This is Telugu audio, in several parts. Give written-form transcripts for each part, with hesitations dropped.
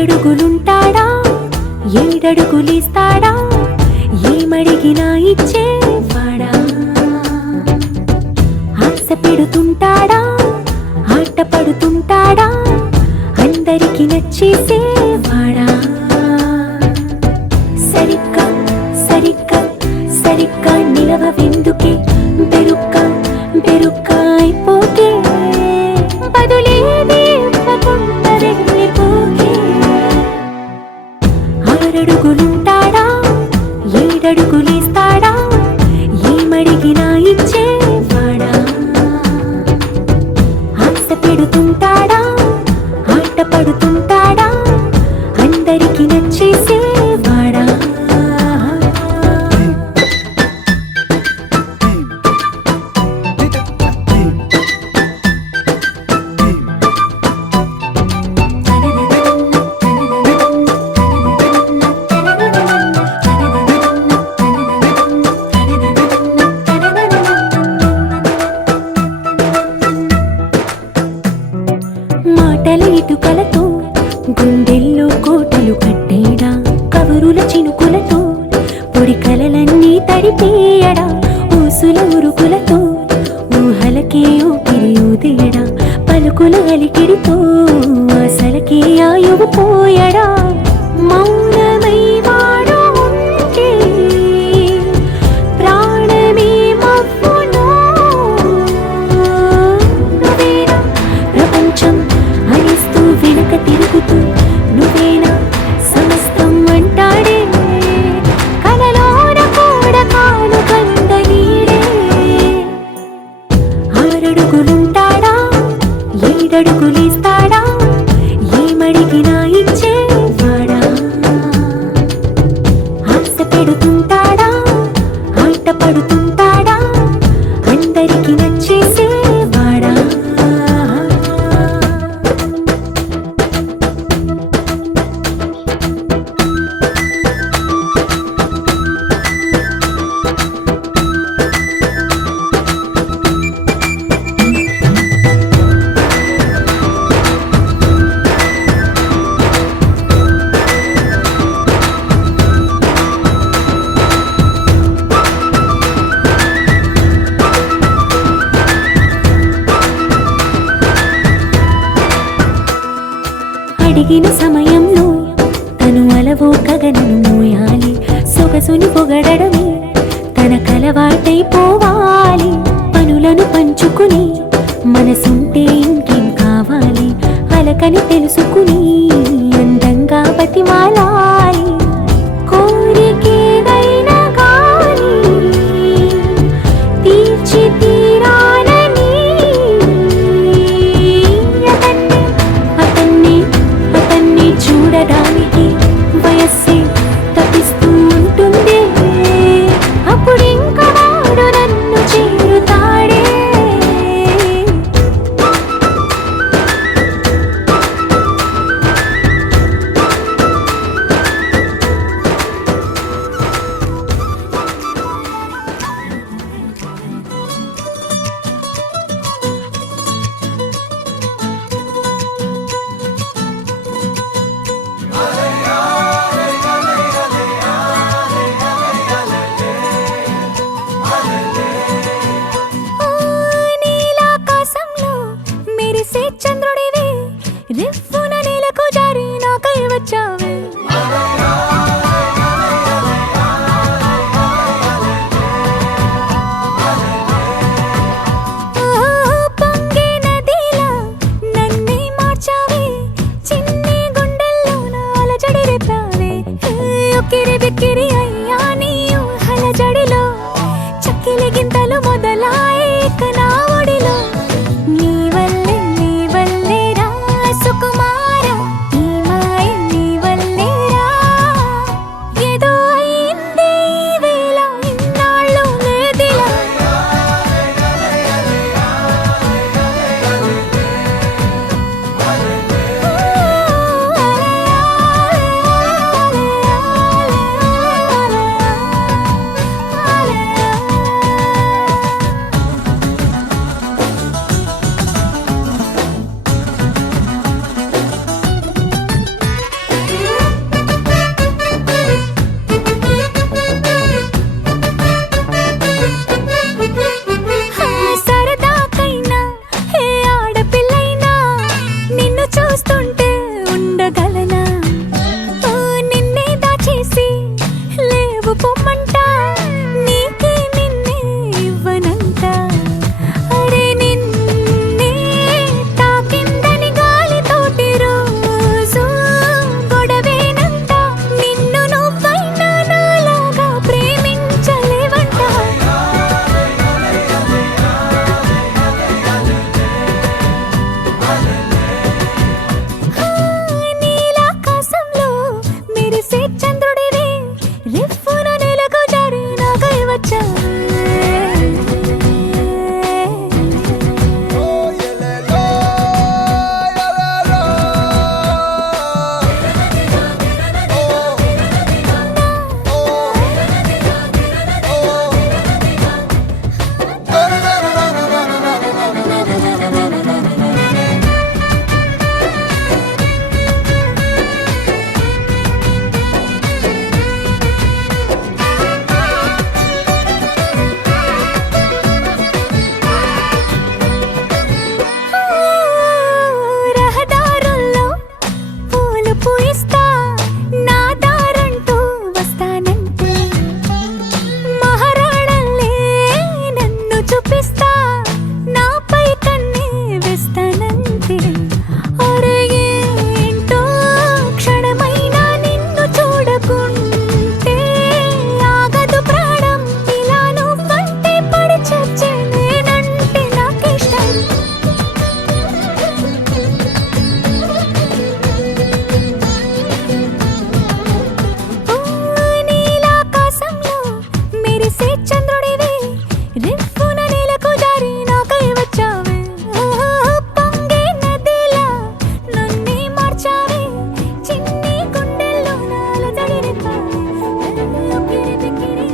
ఆరడుగులుంటాడా ఏడడుగులిస్తాడా ఏమడిగినా ఇచ్చేవాడా ఆశ పెడుతుంటాడా ఆట పడుతుంటాడా అందరికి నచ్చేసేవాడా సరిగ్గా సరిగ్గా సరిగ్గా నిలవెందుకే బెరుక్క బెరుక్క అయిపోకే బదులేది ఇవ్వకుండా వెళ్ళిపోకే ఆరడుగులుంటాడా ఏడడుగులిస్తాడా ఏమడిగినా ఇచ్చేవాడా ఆశ పెడుతుంటాడా ఆట పడుతుంటాడా అందరికి నచ్చేసేవాడా మాటల ఇటుకలతో గుండెల్లో కోటలు కట్టేడా కవరుల చినుకులతో పొడి కలలన్నీ తడిపేయడా ఊసుల ఉరుకులతో ఊహలకే ఊపిరి ఊదేయడా పలుకుల అలికిడితో ఆశలకే ఆయువు పోయడా మౌనమై వాడు ఉంటే ప్రాణమే మవ్వునో నువ్వేనా ప్రపంచం అనిస్తూ వెనక తిరుగుతూ నువ్వేనా సమస్తం అంటాడే కలలోన కూడా కాను కంద నీడే ఆరడుగులుంటాడా ఏడడుగులిస్తాడా ఏమడిగినా ఇచ్చేవాడా ఆశ పెడుతుంటాడా ఆట పడుతుంటాడా అందరికి నచ్చేసేవాడా అడిగిన సమయంలో తను అలవో గగనను మోయాలి సొగసుని పొగడమే తనకలవాటైపోవాలి పనులను పంచుకుని మనసుంటే ఇంకేం కావాలి అలకని తెలుసుకుని అందంగా బతిమాలాలి కోరికేదైనా గాని తీర్చి తీరాలని అతన్ని చూడడానికి వయస్సే తప్పిస్తూ ఉంటుంది అప్పుడింక వాడు నన్ను చేరుతాడే నీలాకాశంలో మెరిసే చంద్రుడివే రివ్వున నేలకు జారి నాకై వచ్చావే పొంగే నదిలా నన్నే మార్చావే చిన్ని గుండెల్లో నాల జడి రేపావే ఉక్కిరి బిక్కిరి అయ్యా నీ ఊహల జడిలో చక్కిలి గింతలు మొదలాయే నా ఒడిలో నీ వల్లే రా సుకుమార ఈ మాయ నీ వల్లే రా ఏదో అయిందే ఈ వేళ ఇన్నాళ్ళు లేదిలా చూస్తుంటే ఉండగలనా ఓ నిన్నే దాచేసి లేవు పొమ్మంట నీకే నిన్నే ఇవ్వనంట అరే నిన్నే తాకిందని గాలితోటి రోజు గొడవేనంట నిన్ను నువ్వైనా నాలాగా ప్రేమించలేవంట నీలాకాశంలో మెరిసే చంద్రుడివి రివ్వున నెలకు జారి నాకై వచ్చావే రహదారుల్లో పూలు పూయిస్తా నా దారంటూ వస్తానంటే మహారాణల్లే నన్ను చూపిస్తా నాపై కన్నే వేస్తానంతే అరే ఏంటో క్షణమైనా నిన్ను చూడకుంటే ఆగదు ప్రాణం ఇలా నువ్వంటే పడి చచ్చే నేనంటే నాకిష్టం ఓ నీలాకాశంలో మెరిసే చంద్రుడివి రివ్వున నేలకు జారి నాకై వచ్చావే ఓ పొంగే నదిలా నన్నే మార్చావే చిన్ని గుండెల్లో నాలజడి రేపావే ఉక్కిరి బిక్కిరి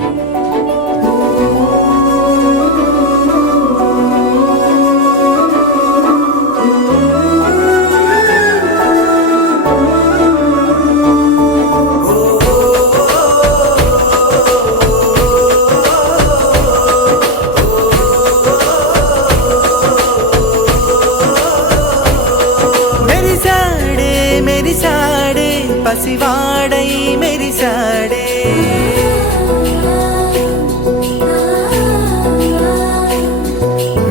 మెరిసాడే మెరిసాడే పసివాడై మెరిసాడే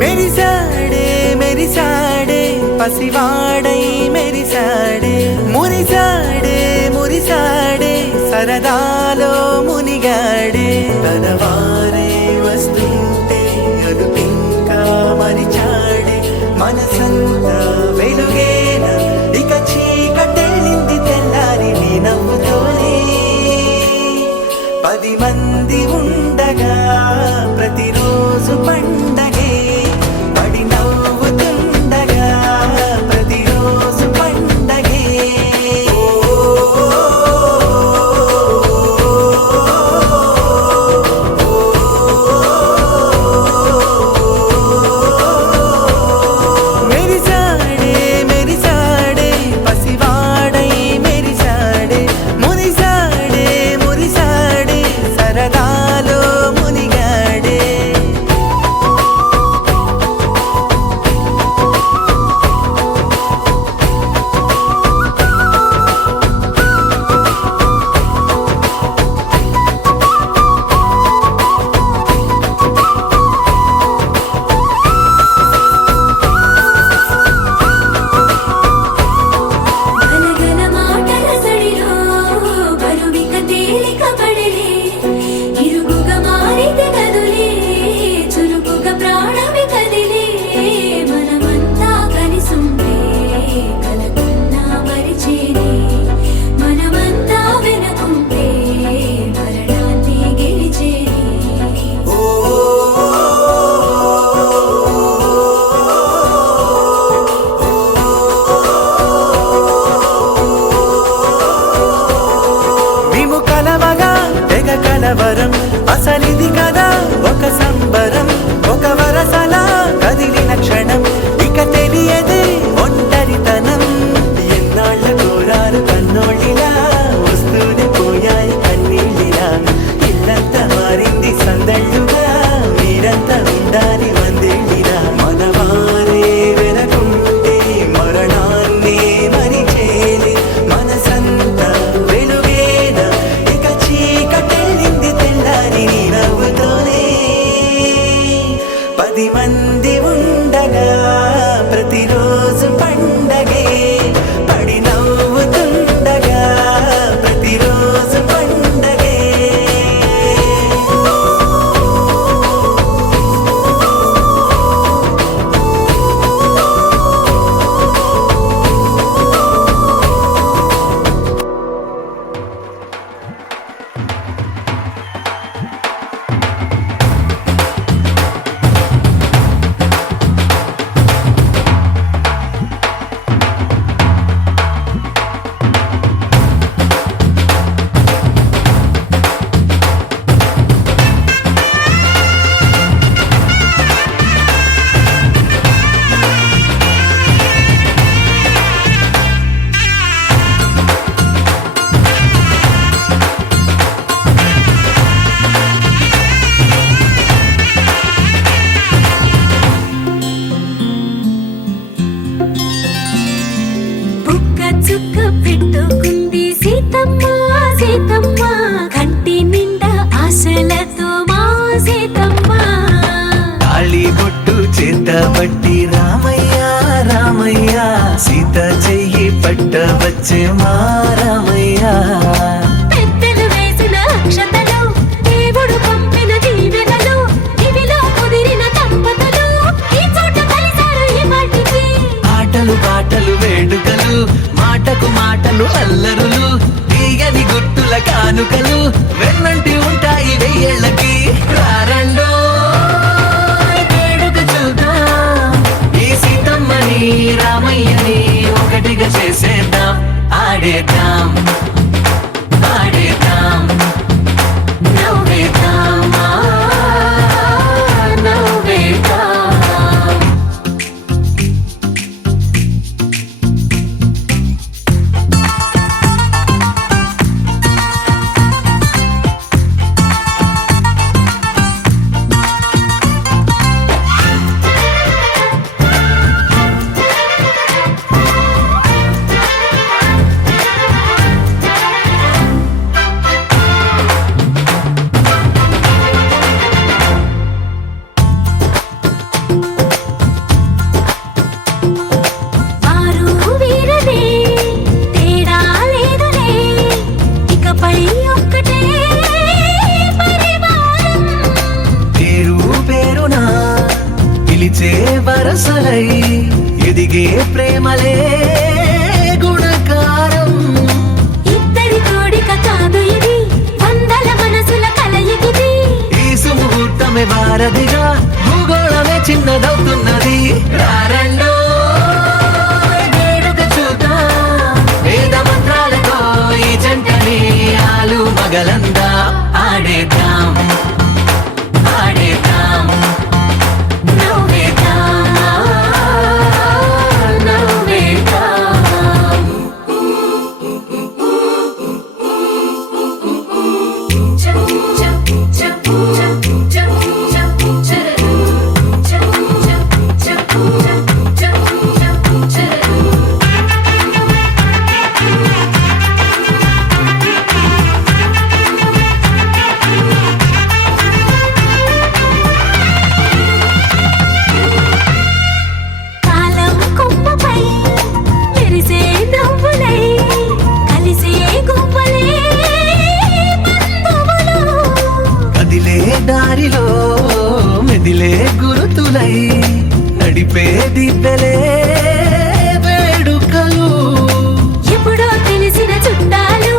మెరిసాడే మెరిసాడే పసివాడై మెరిసాడే మురిసాడే మురిసాడే సరదాలో మునిగాడే తనవారే వస్తుంటే అదుపింకా మరిచాడే మనసంతా వెలుగేన ఇక చీకటెళ్ళింది తెల్లారి నీ నవ్వుతోనే 10 మంది ఉండగా ప్రతిరోజు పండగే పడి నవ్వుతుండగా ప్రతిరోజు పండగే మెరిసాడే పట్టబట్టి రామయ్య రామయ్య సీత చెయ్యి పట్టవచ్చే మా రామయ్య పెద్దలు వేసిన అక్షతలు దేవుడు పంపిన దీవెనలు ఇవిలో కుదిరిన దంపతులు ఈ చోట కలిసారు ఈ పాటికి ఆటలు పాటలు వేడుకలు మాటకు మాటలు అల్లరులు తీయని గుట్టుల కానుకలు వెన్నంటి ఉంటాయి వెయ్యేళ్ళకి రారండో వేడుక చూద్దాం ఈ సీతమ్మని రామయ్యని ఒకటిగా చేసేద్దాం ఆడేద్దాం ఆడేద్దాం నవ్వేద్దాం నవ్వేద్దాం వారు వీరలే తేడా లేదులే ఇకపై ఒక్కటే పరివారం పేరు పేరునా పిలిచే వరసలై ఎదిగే ప్రేమలే గుణకారం ఇద్దరి కోడిక కాదు ఇది వందల మనసుల కలయికిది ఈ సుముహూర్తమే వారధిగా భూగోళమే చిన్నదవుతున్నది రారండో వేడుక చూద్దాం వేద మంత్రాలతో ఈ జంటని ఆలు మగలందా ఆడేద్దాం ఆడేద్దాం నవ్వేద్దాం నవ్వేద్దాం కాలం కొమ్మపై మెరిసే నవ్వులై కలిసే గువ్వలే బంధువులు కదిలే దారిలో మెదిలే గురుతులై నడిపే దిబ్బెలే వేడుకలు ఎప్పుడో తెలిసిన చుట్టాలు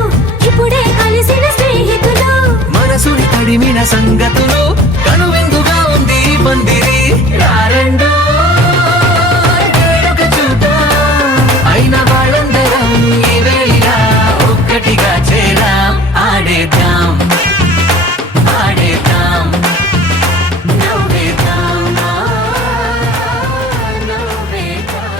ఇప్పుడే కలిసిన స్నేహితులు మనసుని తడిమిన సంగతులు కనువిందుగా ఉంది ఈ పందిరి రారండో వేడుక చూద్దాం అయిన వాళ్ళందరం ఈ వేళ ఒక్కటిగా చేరాం ఆడేద్దాం ఆడేద్దాం నవ్వేద్దాం నవ్వేద్దాం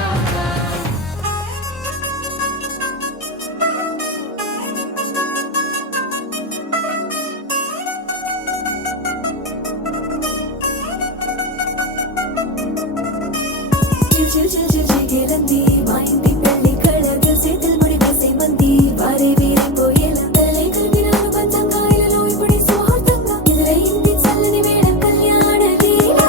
చిల్ చిల్ చిల్ చిగిరంది మా ఇంటి పెళ్లి కళగా చేతులు ముడి వేసే మంది వారే వీరే పోయేలా తలే కలిపిన పంచంగాయలలో ఇప్పుడే సౌహార్దంగా ఎదురైంది చల్లని వేళ కళ్యాణ లీల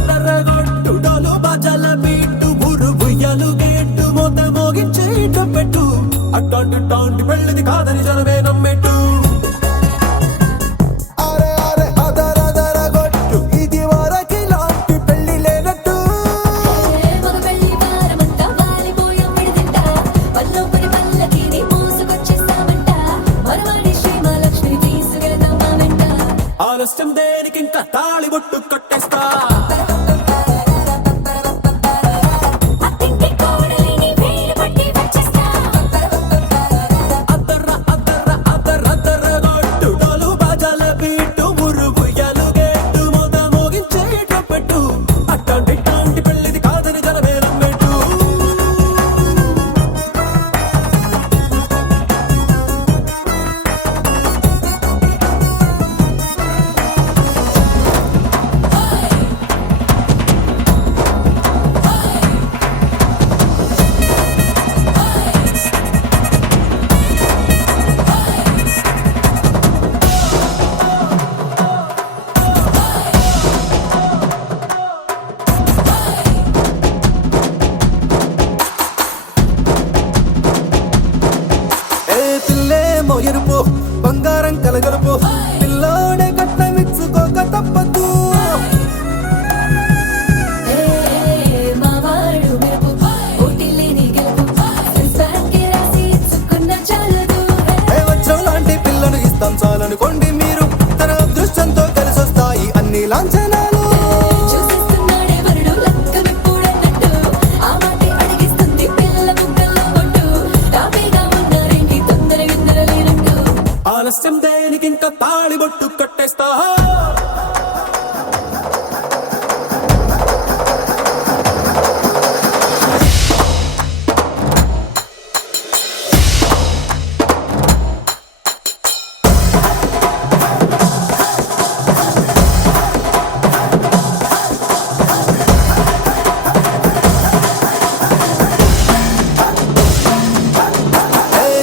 అద్దరద్దరగొట్టుడోలు బజల బీటు బురు బుయ్యలు గేట్టు మోత మోగించే పెట్టు అట్టాంటి టాంటి పెళ్ళిది కాదని జనమే నమ్మెట్టు అరే అరే అదరదరగొట్టు ఇది వరకి లాంటి పెళ్లి లేనట్టు మగ పెళ్లి వారమంతా వాలిపోయాం విడిదింట పల్లోపడి పల్లకిని మోసుకొచ్చేస్తామంట మరవాడి శ్రీమహాలక్ష్మిని తీసుకెళ్దాం మా వెంట ఆలస్యం దేనికి ఇంకా తాళి బొట్టు కట్టేస్తా అత్తింటి కోడలిని వేలు పట్టి వచ్చేస్తా అద్దర్ర అద్దర్ర అద్దరద్దరగొట్టుడోలు బజల బీటు బురు బుయ్యలు గేట్టు మోత మోగించే పెట్టు అట్టాంటి టాంటి పెళ్ళిది కాదని జనమే నమ్మెట్టు ఇల్లేమో ఎరుపు బంగారం కలగలుపు పిల్లోడే కట్టమిచ్చుకోక తప్పదు మావాడు మెరుపు ఓటిల్లేని గెలుపు సెన్సార్కి రాసి ఇచ్చుకున్న చాలదు వజ్రం లాంటి పిల్లను ఇస్తాం చాలనుకోండి మీరు తన అదృష్టంతో కలిసొస్తాయి అన్ని లాంఛనాలు చూసిస్తున్నాడే వరుడు లక్క విప్పుడన్నట్టు ఆ మాటే అడిగిస్తుంది పిల్ల బుగ్గల్లో కొట్టు తాపీగా ఉన్నారేంటి తొందర విందర లేనట్టు ఆలస్యం దేనికి ఇంకా తాళిబొట్టు కట్టేస్తా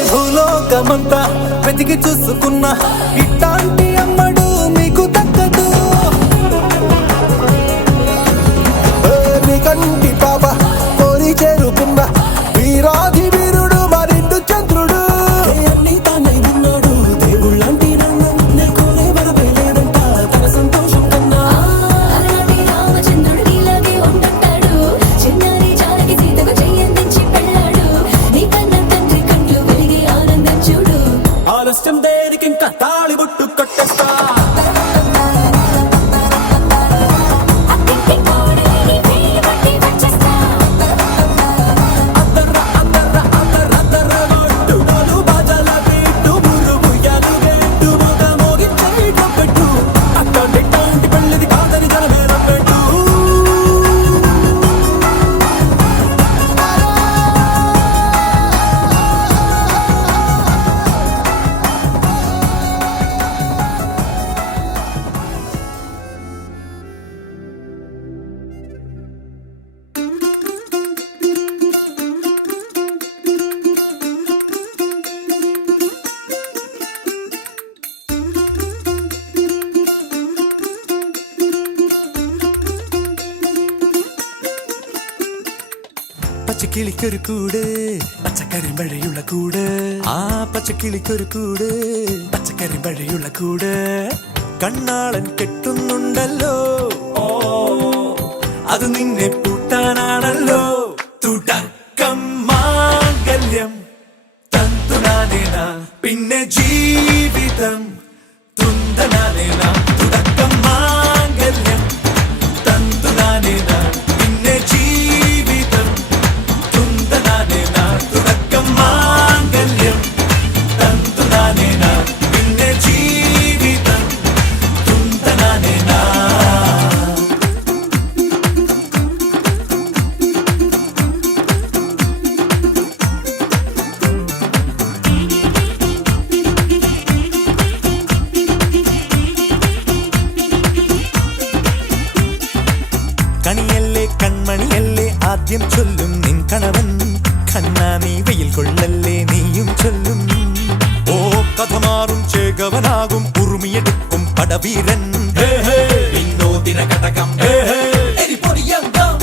భూలోకమంతా వెతికి చూసుకున్నా ఇట్లాంటి అమ్మడు మీకు దక్కదు నీ కంటి పాప కోరి చేరుకున్న వీరాధి వీరుడు మరిండు చంద్రుడు అన్ని తానై ఉన్నాడు దేవుళ్ళంటి నన్ను నే కోరే వరపై లేడంట తన సంతోషం కన్నా అలనాటి రామచంద్రుడు ఇలాగే ఉండంటాడు చిన్నారి జానకి సీతకు చెయ్యందించి పెళ్ళాడు నీ కన్న తండ్రి కండ్లు వెలిగి ఆనందం చూడు ఆలస్యం దేనికి ఇంకా తాళిబొట్టు కట్టేస్తా అత్తింటి కోడలిని వేయి పట్టి వచ్చేస్తా అద్దర్ర అద్దర్ర అద్దర్ర అద్దర్ర గొట్టు డోలు బాజాల బీటు మురుగు యాలుగేట్టు మొగ మోగించే కప్పెట్టు అట్టాంటి పెళ్ళిది కాదని జనమేరం పెట్టు പച്ചക്കിളിക്കൊരു കൂട് പച്ചക്കരിമ്പഴയുള്ള കൂട് ആ പച്ചക്കിളിക്കൊരു കൂട് പച്ചക്കരിമ്പഴയുള്ള കൂട് കണ്ണാളൻ കെട്ടുന്നുണ്ടല്ലോ ഓ അത് നിന്നെ പൂട്ടാനാണല്ലോ തുടക്കം മാംഗല്യം തന്തുനാനേന പിന്നെ ജീവിതം തുന്തനാനേന തുടക്കം മാംഗല്യം തന്തുനാനേന പിന്നെ ജീവിതം തുന്തനാനേന തുടക്കം മാംഗല്യം തന്തുനാനേന പിന്നെ ജീവിതം തുന്തനാനേന കണിയല്ലേ കൺമണിയല്ലേ ആദ്യം ചൊല്ലും നിൻ കണവൻ കണ്ണാ നീ വെയിൽ കൊള്ളല്ലേ നീയും ചൊല്ലും ഓ കഥ മാറും ചേകവനാകും ഉറുമിയെടുക്കും പടവീരൻ വിനോദിന കടകം എരിപൊടിയങ്കം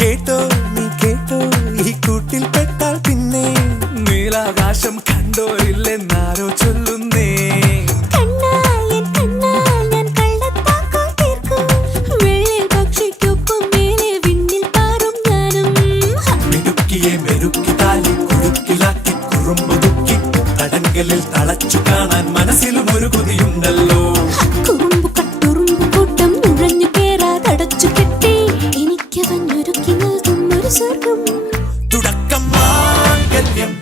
കേട്ടോ നീ കേട്ടോ ഈ കൂട്ടിൽ പെട്ടാൽ പിന്നെ നീലാകാശം കണ്ടോരില്ലെന്നാരോ ചൊല്ലുന്നേ കണ്ണായൻ കണ്ണാൽ ഞാൻ കള്ളത്താക്കം തീർക്കും വെള്ളിൽ പക്ഷിക്കൊപ്പം മേലെ വിണ്ണിൽ പാറും ഞാനും മിടുക്കിയെ മെരുക്കി താലി കുടുക്കിലാക്കി കുറുമ്പുതുക്കി തടങ്കലിൽ തളച്ചു കാണാൻ മനസ്സിലും ഒരു കൊതിയുണ്ടല്ലോ കുറുമ്പു കട്ടുറുമ്പു കൂട്ടം നുഴഞ്ഞു കേറാതടച്ചു കെട്ടി എനിക്കവനൊരുക്കി നൽകും ഒരു സ്വർഗം തുടക്കം മാംഗല്യം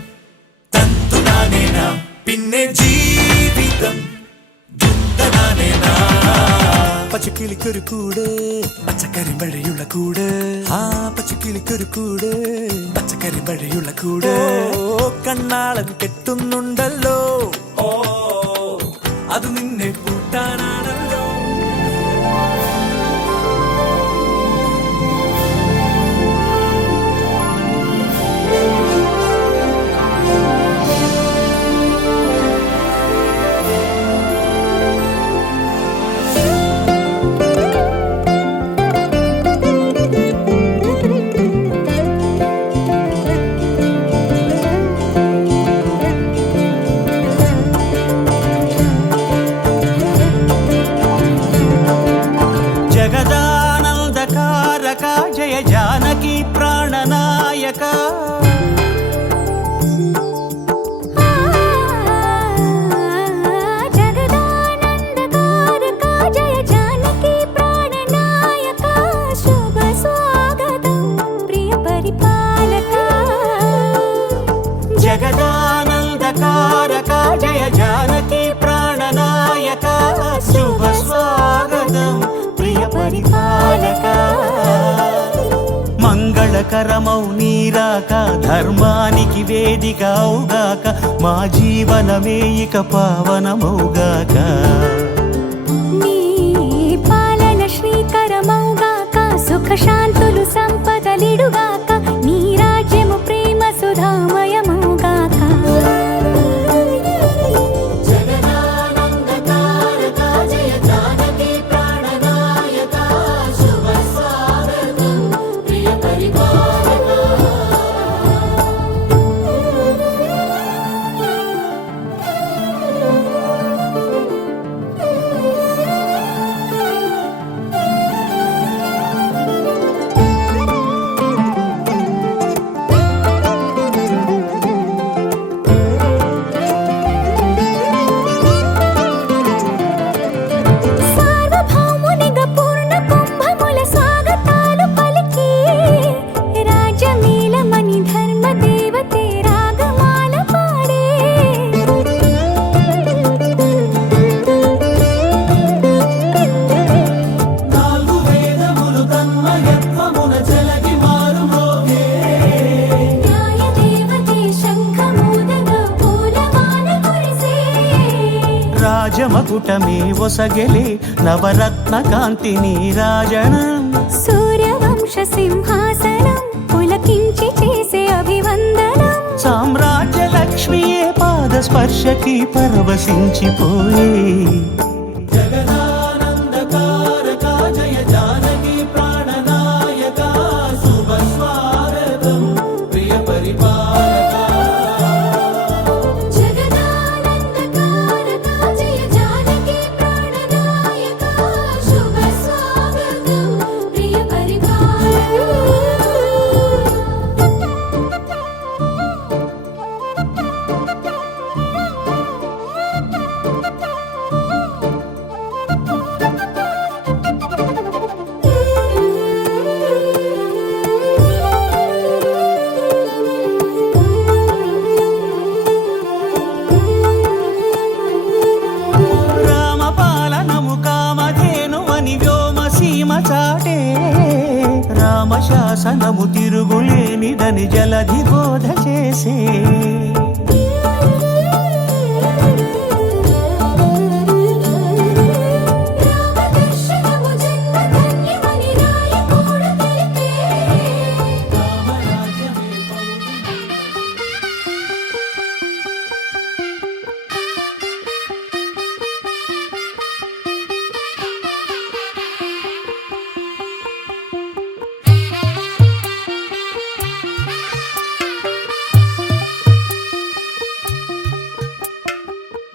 തന്തുനാനേന പിന്നെ ജീവിതം ദുന്തനാനേന പച്ചക്കിളിക്കൊരു കൂട് പച്ചക്കരിമ്പഴയുള്ള കൂട് ആ പച്ചക്കിളിക്കൊരു കൂട് പച്ചക്കരിമ്പഴയുള്ള കൂട് ഓ കണ്ണാളൻ കെട്ടുന്നുണ്ടല്ലോ ഓ അത് നിന്നെ പൂട്ടാനാണല്ലോ మంగళకారక జయ జానకి ప్రాణనాయక శుభ స్వాగతం ప్రియ పరిపాలక మంగళకరమౌ నీరాక ధర్మానికి వేదిక అవుగాక మా జీవనమే ఇక పావనమౌగాక నీ పాలన శ్రీకరమౌగాక సుఖ శాంతులు సంపదలిడుగాక నీ రాజ్యము ప్రేమ సుధామయమౌగాక సార్వభౌమునిగా పూర్ణ కుంభముల స్వాగతాలు పలికి రాజమేళమణి ధర్మ దేవతే రాగమాల పాడే నాలుగు వేదములు తన్మయత్వమున చెలగి మారు మోగే న్యాయ దేవతే శంఖమూదగా పూలమాల కురిసే రాజమకుటమే ఒసగెలే నవరత్న కాంతి నీరాజనం సూర్యవంశ సింహాసనం పులకించి చేసే అభివందనం సామ్రాజ్య లక్ష్మియే పాద స్పర్శకి పరవశించిపోయే జగదానందకారక జయ జానకి ప్రాణనాయక శుభ స్వాగతం ప్రియ పరిపాలక జగదానందకారక జయ జానకి ప్రాణనాయక శుభ స్వాగతం ప్రియ పరిపాలక రామపాలనము కామధేను అని వ్యోమసీమ చాటే రామశాసనము తిరుగులేనిదని జలధి బోధ చేసే రామదర్శనము జన్మధన్యమని నాయకుడు తెలిపే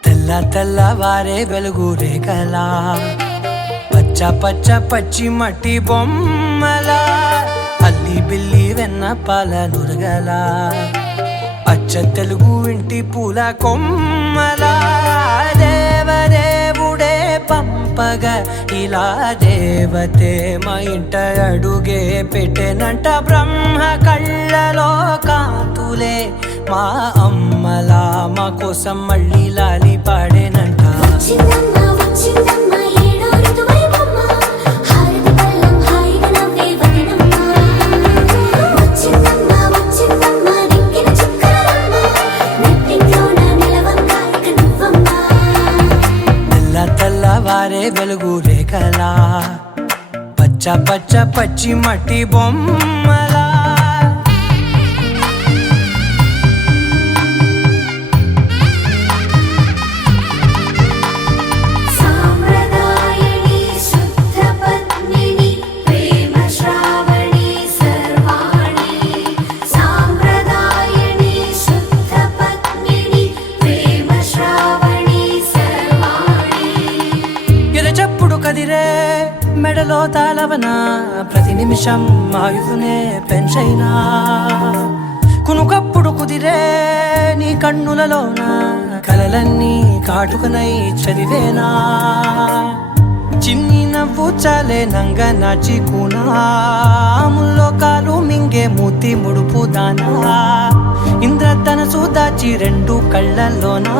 తెల్ల తెల్లవారే వెలుగు రేఖలా పచ్చ పచ్చ పచ్చి మట్టి బొమ్మలా అల్లి బిల్లి వెన్న పాల నురగలా అచ్చ తెలుగు ఇంటి పూల కొమ్మలా దేవదేవుడే పంపగా ఇలా దేవతే మా ఇంట అడుగే పెట్టెనంట బ్రహ్మ కళ్ళలో కాంతులే మా అమ్మలా మా కోసం మళ్ళీ లాలి పాడేనంట వచ్చిందమ్మ వచ్చిందమ్మ ఏడో ఋతువైవమ్మ హారతి పళ్ళం హాయిగా నవ్వే వదనమ్మ వచ్చిందమ్మ వచ్చిందమ్మ దిక్కిన చుక్కలమ్మ నెట్టింట్లోన నిలవంగా ఇక నువ్వమ్మ తెల్ల తెల్లవారే వెలుగు రేఖలా పచ్చ పచ్చ పచ్చి మట్టి బొమ్మలా సాంప్రదాయని శుద్ధ పద్మిని ప్రేమ శ్రావణి సర్వాణి సాంప్రదాయని శుద్ధ పద్మిని ప్రేమ శ్రావణి సర్వాణి ఎరచప్పుడు కదిరే మెడలో తాళవన ప్రతి నిమిషం ఆయుధునే పెంచైనా కునుకప్పుడు కుదిరే నీ కన్నులలోన కలలన్నీ కాటుకనై చదివేనా చిన్ని నవ్వు చాలే నంగ నాచి కూనాముల్లో కాలు మింగే మూతి ముడుపు దానా ఇంద్రధనసు దాచి రెండు కళ్ళల్లోనా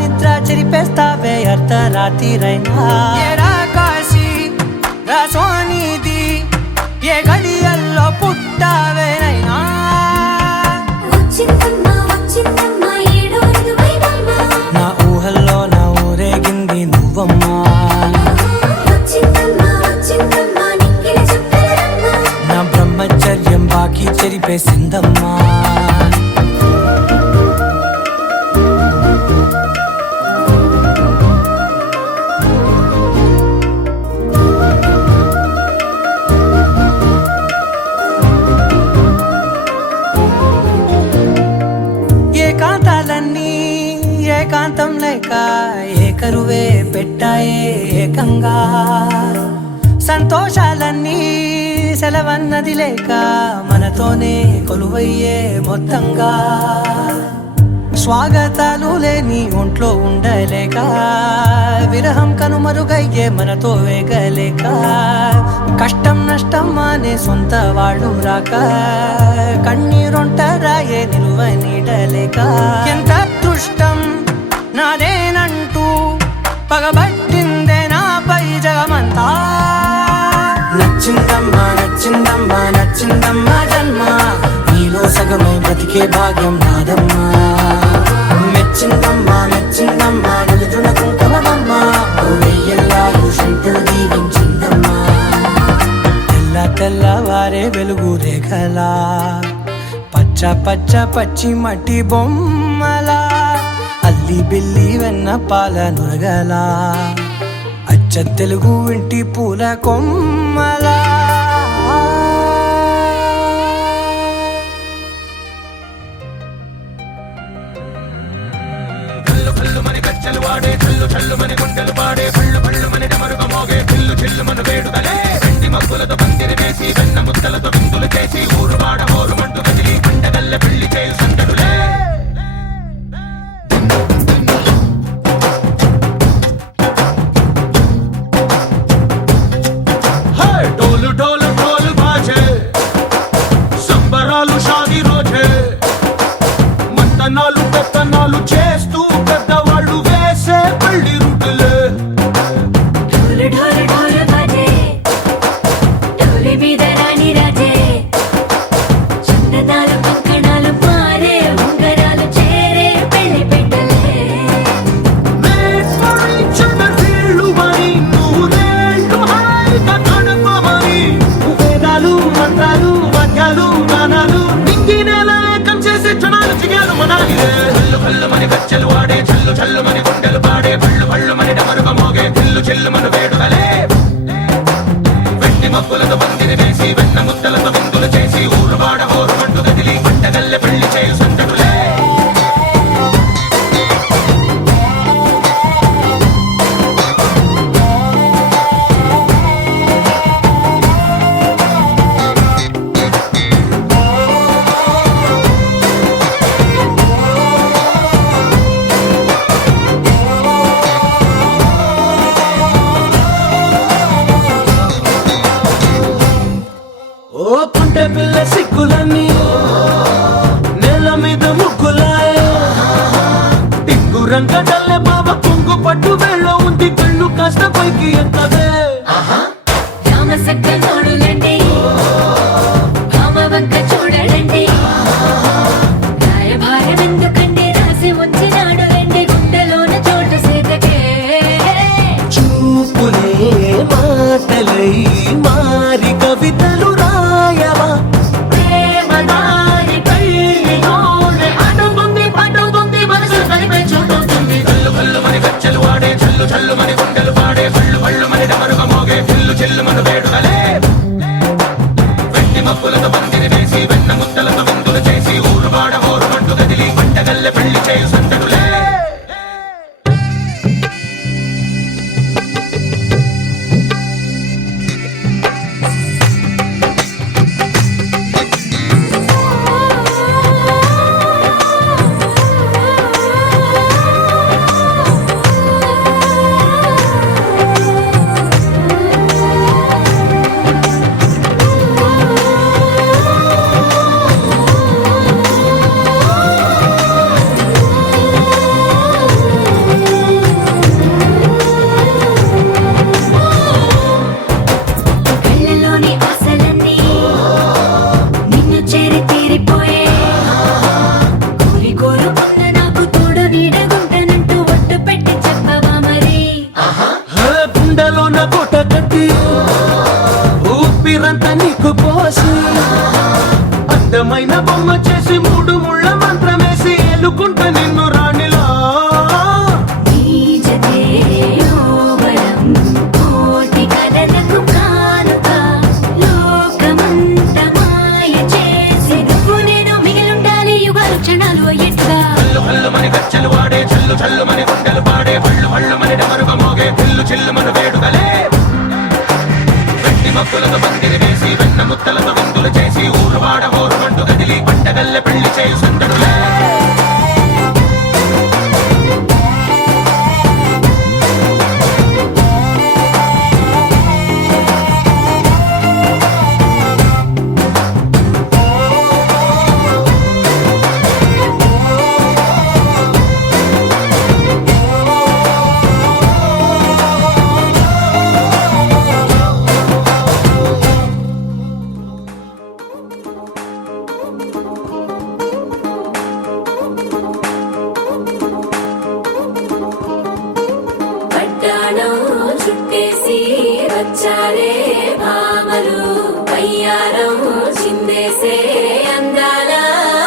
నిద్ర చెరిపేస్తావే అర్ధరాత్రిరైనా ఏరా కాశీ రా సోనిది ఏ గడియల్లో పుట్టావేనైనా వచ్చిందమ్మా వచ్చిందమ్మా ఏడో ఋతువైవమ్మా నా ఊహల్లో నా ఊరేగింది నువ్వమ్మా వచ్చిందమ్మా వచ్చిందమ్మా నిక్కిలి చుక్కలమ్మా నా బ్రహ్మచర్యం బాకీ చెరిపేసిందమ్మా ఏకాంతాలన్నీ ఏకాంతం లేక ఏకరువే పెట్టాయే ఏకంగా సంతోషాలన్నీ సెలవన్నది లేక మనతోనే కొలువయ్యే మొత్తంగా స్వాగతాలు లేని ఒంట్లో ఉండలేక విరహం కనుమరుగయ్యే మనతో వేగలేక కష్టం నష్టం అనే సొంత వాళ్ళు రాక కన్నీరొంటరాయే నిలువ నీడలేక ఎంత అదృష్టం నాదేనంటూ పగబట్టిందే నాపై జగమంతా నచ్చిందమ్మా నచ్చిందమ్మా నచ్చిందమ్మా జన్మ నీలో సగమై బ్రతికే భాగ్యం నాదమ్మా మెచ్చిందమ్మా మెచ్చిందమ్మా నిలుతున్న కుంకుమమ్మా వెయ్యల్లాలు శంకులు దీవించిందమ్మా తెల్ల తెల్లవారే వెలుగు రేఖలా పచ్చ పచ్చ పచ్చి మట్టి బొమ్మలా అల్లి బిల్లి వెన్న పాల నురగలా అచ్చ తెలుగు ఇంటి పూల కొమ్మలా డోలు డోలు డోలు బాజే సంబరాలు షాదీ రోజే మంతనాలు పెత్తనాలు చేస్తూ పెద్దవాళ్ళు వేసే పెళ్లి రుటులే ఢోలు ఢోలు ఢోలు బాజే ఢోలి మీద రాణి రాజే చందనాలు కంకణాలు మారే ఉంగరాలు చేరే పెళ్లి పెట్టలే వేదాలు మంత్రాలు వాద్యాలు గానాలు నింగినేల ఏకం చేసే క్షణాలు చిగాలు మనాలి చల్లు కల్లు మని గచ్చెలు వాడే చల్లు చల్లు మని గుండెలు పాడే పళ్ళు పళ్ళు మని డమరుగ మోగే చిల్లు చిల్లు మను వేడుకలే వెండి మబ్బులతో పందిరి వేసి వెన్న ముద్దలతో విందులు చేసి ఊరు వాడ ఊరు మంటు గదిలి పంటగల్లె పెళ్లి చేయు సందడులే ఓ పుంటె పిల్ల సిక్కులన్నీ నేల మీద ముగ్గులాయ టింగు రంగడల్లె బాబ కొంగు పట్టు వేళ్ళ ఉంది కళ్ళు కాస్త పైకి ఎత్తదే రామ సక్క నోడులండి రామ వంక చూడడండి రాయభారం ఎందుకండి రాసి వచ్చినాడు రండి గుండెలోన చోటు సీతకే చూపులే మాటలై మారి కవితలు రాయవా ప్రేమదారి పెళ్లి నోడు అడుగుంది పట్టుకుంది మనసు కలిపే చూడుతుంది కల్లు కల్లు మని గచ్చెలు వాడే చల్లు చల్లు మని గుండెలు పాడే పళ్ళు పళ్ళు మని డమరుగ మోగే చిల్లు చిల్లు మను వేడుకలే అందమైన బొమ్మ చేసి మూడు ముళ్ళ మంత్రమేసి ఏలుకుంట నిన్ను రాణిలా నీజతే యోవరం కోటి కలలకు కానుక లోకమంత మాయ చేసి నువ్వు నేను మిగిలుండాలి యుగాలు క్షణాలు ఎట్లా హల్లు హల్లు మని గచ్చలు వాడే చల్లు చల్లు మని గుండెలు పాడే పళ్ళు పళ్ళు మని డమరుగ మోగే పిల్లు చిల్లు మన వేడుకలే వెట్టి మక్కులతో పందిరి వేసి వెన్న ముత్తలతో విందులు చేసి ఊరువాడ ఊరుమంటూ కదిలి పంటగల్లె పెళ్లి చేయు సందడులే పట్టాణం చుట్టేసి వచ్చారే భామలు పయ్యారం చిందేసే అందాల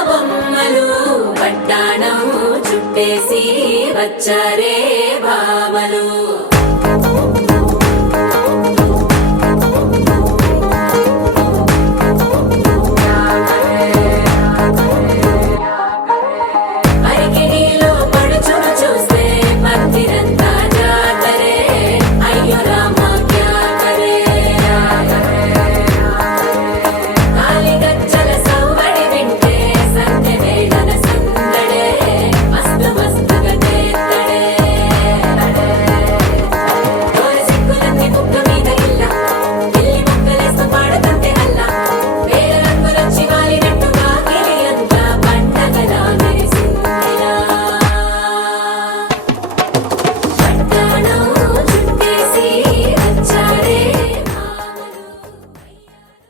బొమ్మలు పట్టాణం చుట్టేసి వచ్చారే భామలు